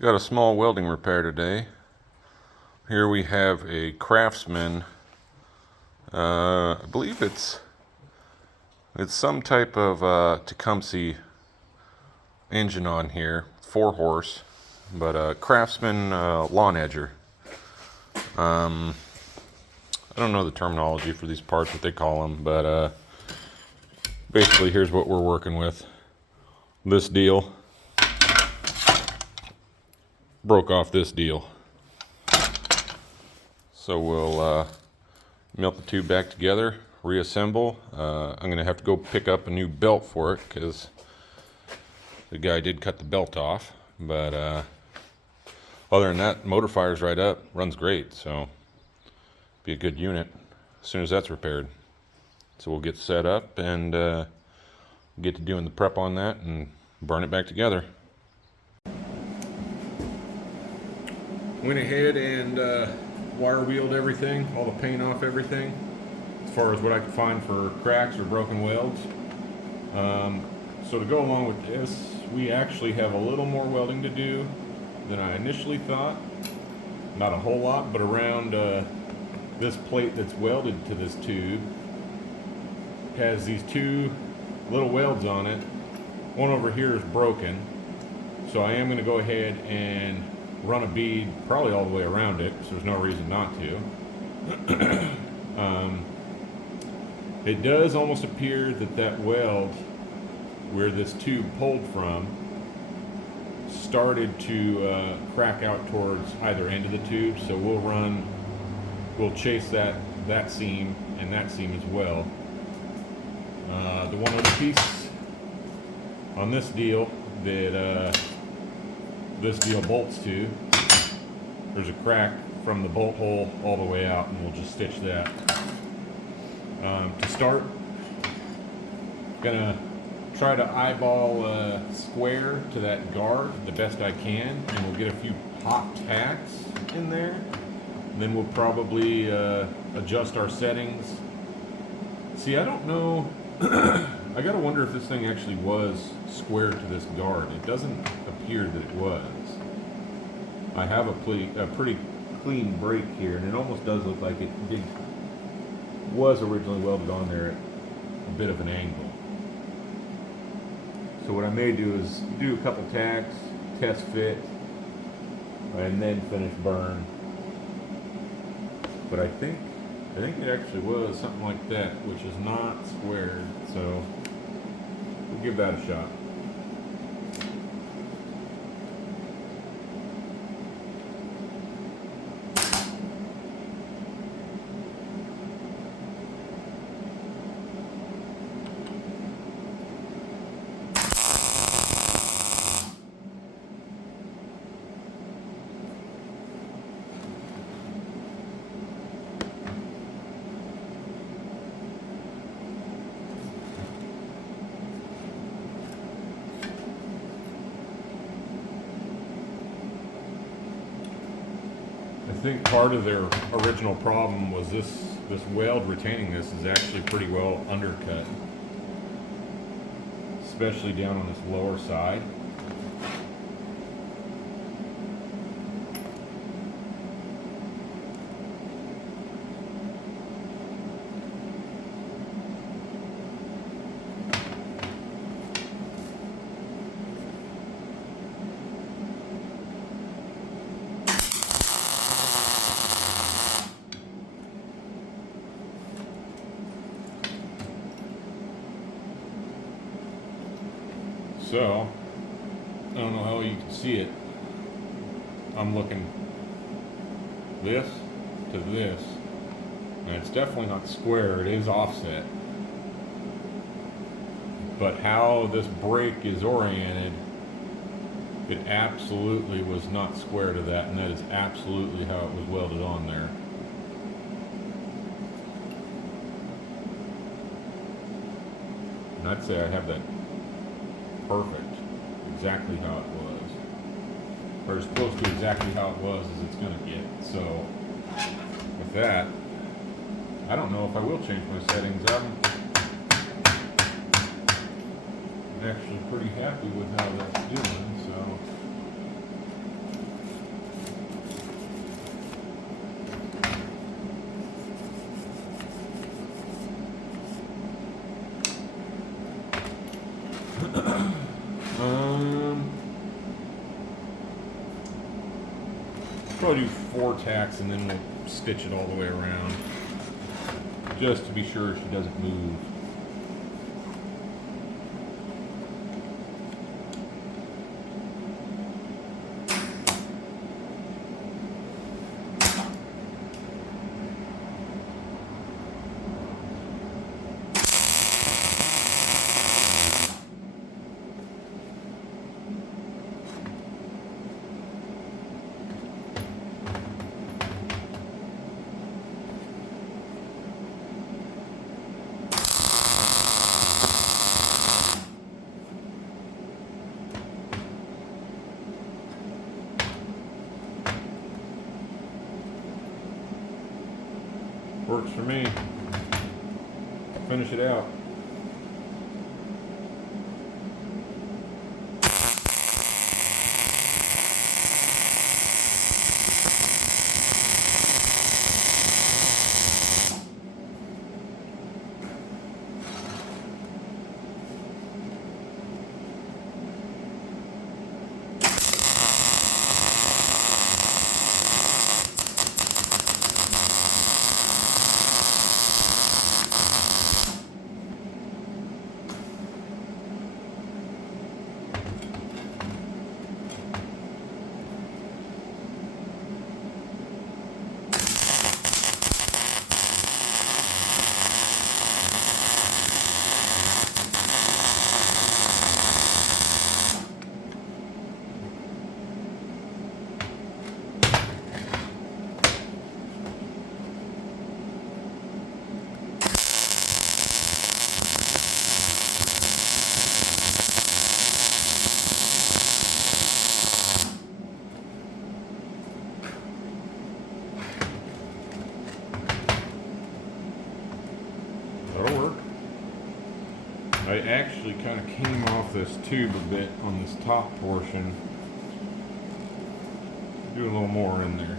Got a small welding repair today. Here we have a Craftsman. I believe it's some type of Tecumseh engine on here, 4-horse, but a Craftsman lawn edger. I don't know the terminology for these parts, what they call them, but basically here's what we're working with. This deal broke off this deal. So we'll melt the two back together, reassemble. I'm going to have to go pick up a new belt for it because the guy did cut the belt off. But other than that, motor fires right up, runs great. So be a good unit as soon as that's repaired. So we'll get set up and get to doing the prep on that and burn it back together. Went ahead and wire wheeled everything, all the paint off everything, as far as what I could find for cracks or broken welds. So to go along with this, we actually have a little more welding to do than I initially thought. Not a whole lot, but around this plate that's welded to this tube has these two little welds on it. One over here is broken, so I am going to go ahead and run a bead probably all the way around it, so there's no reason not to. It does almost appear that weld where this tube pulled from started to crack out towards either end of the tube, so we'll chase that seam and that seam as well. The one other piece on this deal that this deal bolts to, there's a crack from the bolt hole all the way out, and we'll just stitch that. To start, gonna try to eyeball square to that guard the best I can, and we'll get a few hot tacks in there, and then we'll probably adjust our settings. See, I don't know. I gotta wonder if this thing actually was square to this guard. It doesn't appear that it was. I have a pretty clean break here, and it almost does look like it was originally welded on there at a bit of an angle. So what I may do is do a couple tacks, test fit, and then finish burn. But I think it actually was something like that, which is not squared, so we'll give that a shot. I think part of their original problem was this weld retaining this is actually pretty well undercut, especially down on this lower side. So, I don't know how you can see it. I'm looking this to this, and it's definitely not square, it is offset. But how this break is oriented, it absolutely was not square to that, and that is absolutely how it was welded on there. And I'd say I have that perfect, exactly how it was, or as close to exactly how it was as it's going to get. So with that, I don't know if I will change my settings. I'm actually pretty happy with how that's doing, so Probably do 4 tacks and then we'll stitch it all the way around, just to be sure she doesn't move. Works for me. Finish it out. That'll work. I actually kind of came off this tube a bit on this top portion. Do a little more in there.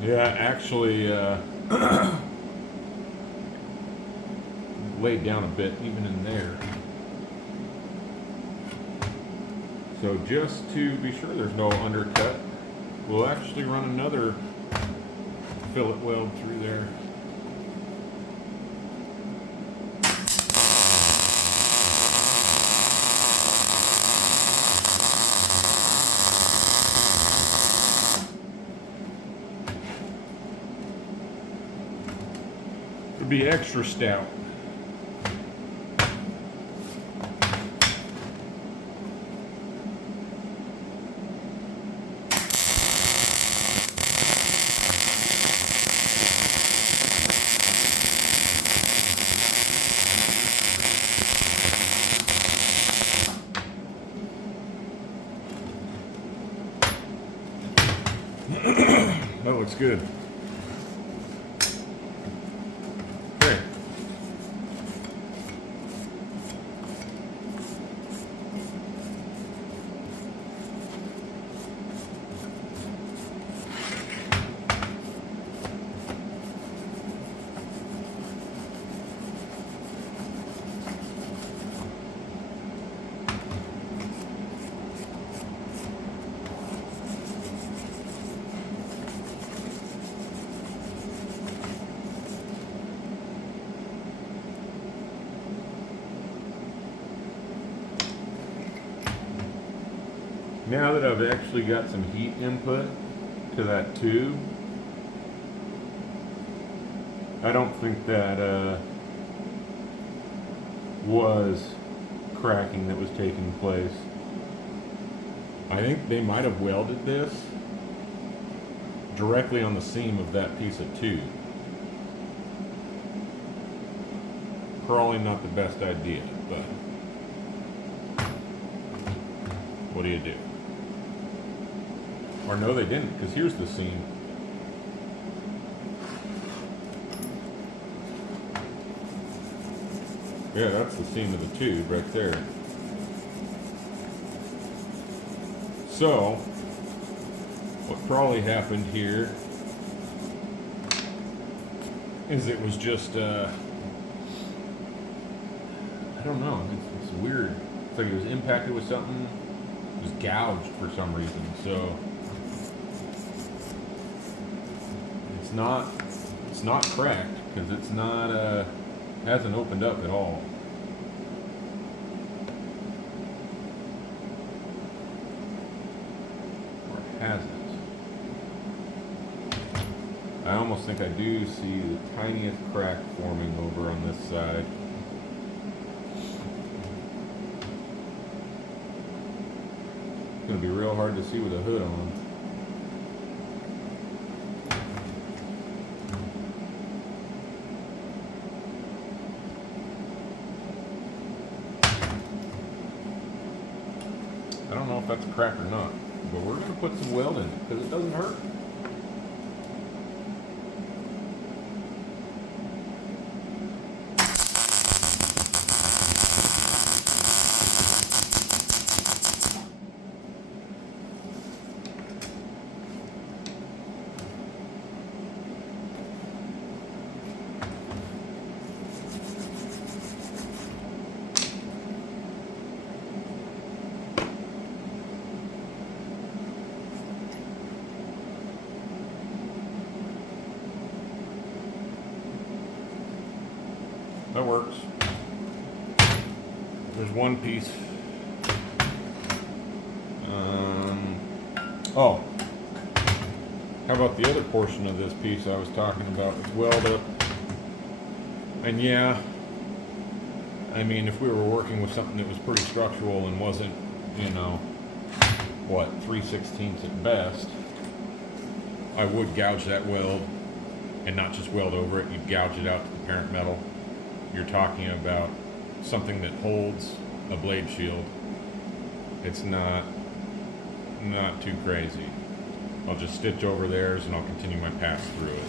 Yeah, actually laid down a bit even in there. So just to be sure there's no undercut, we'll actually run another fillet weld through there. It'd be extra stout. That looks good. Okay. Now that I've actually got some heat input to that tube, I don't think that was cracking that was taking place. I think they might have welded this directly on the seam of that piece of tube. Probably not the best idea, but what do you do? Or no, they didn't, because here's the seam. Yeah, that's the seam of the tube right there. So, what probably happened here is it was just, I don't know, it's weird. It's like it was impacted with something, it was gouged for some reason, so it's not cracked, because it's not, hasn't opened up at all. Or has it? I almost think I do see the tiniest crack forming over on this side. It's going to be real hard to see with a hood on. I don't know if that's a crack or not, but we're going to put some weld in it because it doesn't hurt. That works. There's one piece. Oh, how about the other portion of this piece I was talking about? It's welded up. And yeah, I mean, if we were working with something that was pretty structural and wasn't, you know, what, 3/16 at best, I would gouge that weld and not just weld over it. You'd gouge it out to the parent metal. You're talking about something that holds a blade shield. It's not too crazy. I'll just stitch over theirs and I'll continue my pass through it.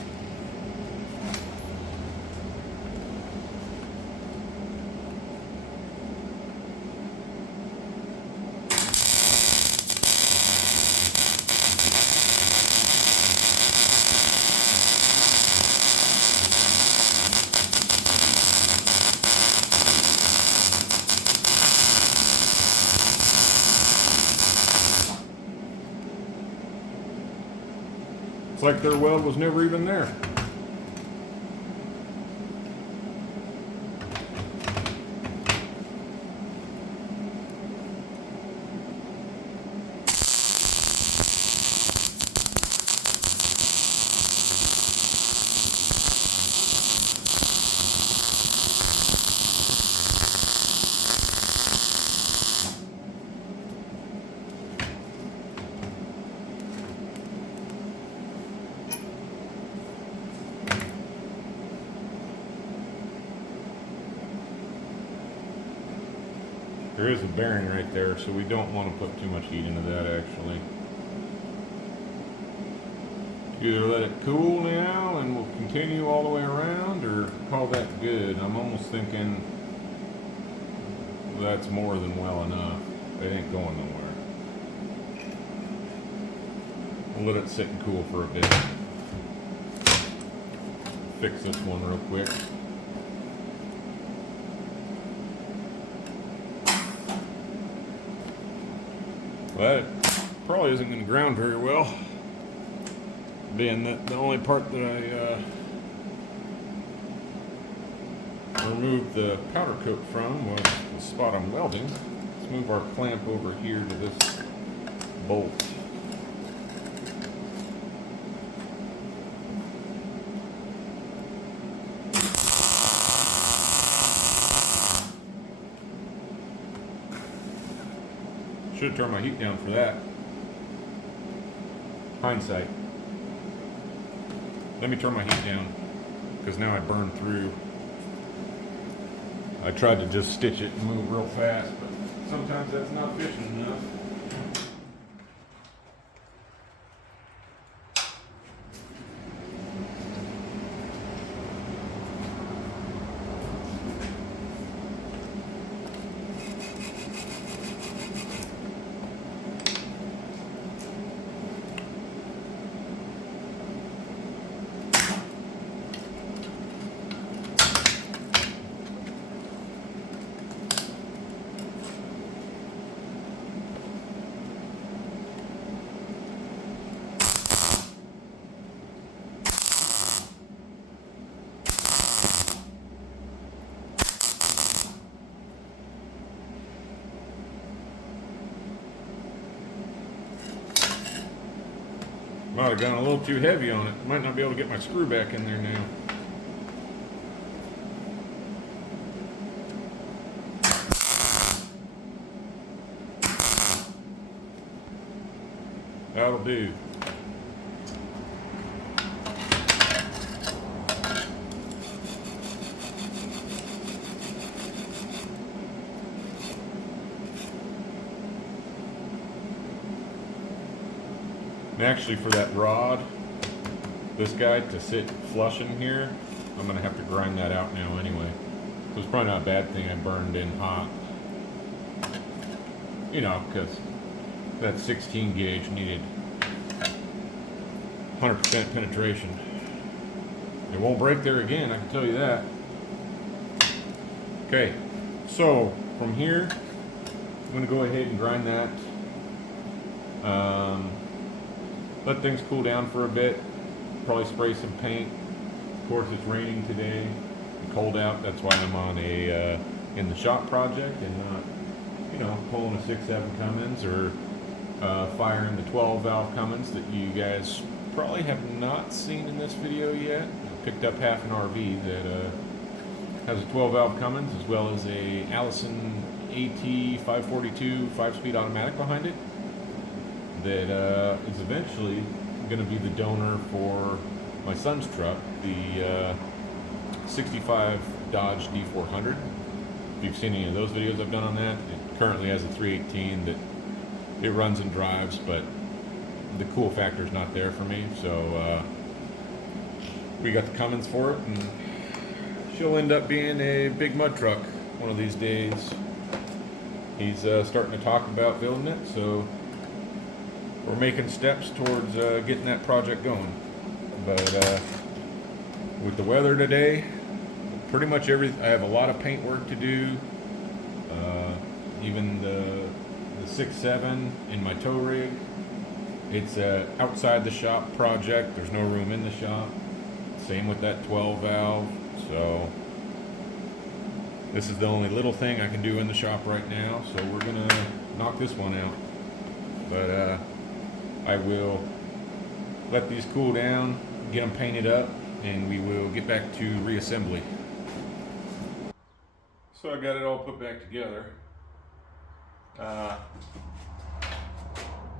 It's like their weld was never even there. There is a bearing right there, so we don't want to put too much heat into that actually. Either let it cool now and we'll continue all the way around, or call that good. I'm almost thinking that's more than well enough. It ain't going nowhere. We'll let it sit and cool for a bit. Fix this one real quick. That probably isn't going to ground very well, being that the only part that I removed the powder coat from was the spot I'm welding. Let's move our clamp over here to this bolt. Should have turned my heat down for that. Hindsight. Let me turn my heat down, because now I burned through. I tried to just stitch it and move real fast, but sometimes that's not efficient enough. might have gone a little too heavy on it. Might not be able to get my screw back in there now. That'll do. And actually, for that rod, this guy to sit flush in here, I'm gonna have to grind that out now anyway. So it's probably not a bad thing I burned in hot. You know, because that 16 gauge needed 100% penetration. It won't break there again, I can tell you that. Okay, so from here, I'm gonna go ahead and grind that. Let things cool down for a bit. Probably spray some paint. Of course, it's raining today and cold out. That's why I'm on a in the shop project and not, you know, pulling a 6.7 Cummins or firing the 12 valve Cummins that you guys probably have not seen in this video yet. I picked up half an RV that has a 12 valve Cummins as well as a Allison AT 542 5-speed automatic behind it. That is eventually going to be the donor for my son's truck, the 65 Dodge D400. If you've seen any of those videos I've done on that, it currently has a 318 that it runs and drives, but the cool factor is not there for me. So we got the Cummins for it, and she'll end up being a big mud truck one of these days. He's starting to talk about building it, so we're making steps towards getting that project going. But with the weather today, pretty much I have a lot of paint work to do. Even the 6.7 in my tow rig, it's outside the shop project. There's no room in the shop. Same with that 12 valve. So this is the only little thing I can do in the shop right now. So we're gonna knock this one out. But I will let these cool down, get them painted up, and we will get back to reassembly. So I got it all put back together.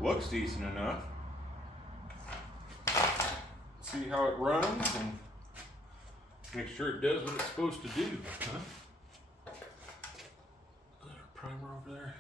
Looks decent enough. See how it runs and make sure it does what it's supposed to do. Huh? Primer over there.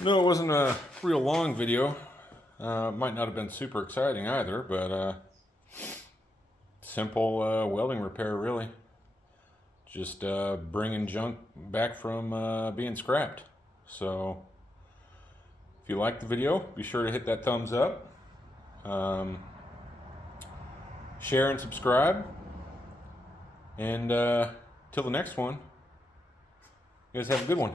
No, it wasn't a real long video. Might not have been super exciting either, but simple welding repair really. Just bringing junk back from being scrapped. So if you liked the video, be sure to hit that thumbs up. Share and subscribe. And till the next one, you guys have a good one.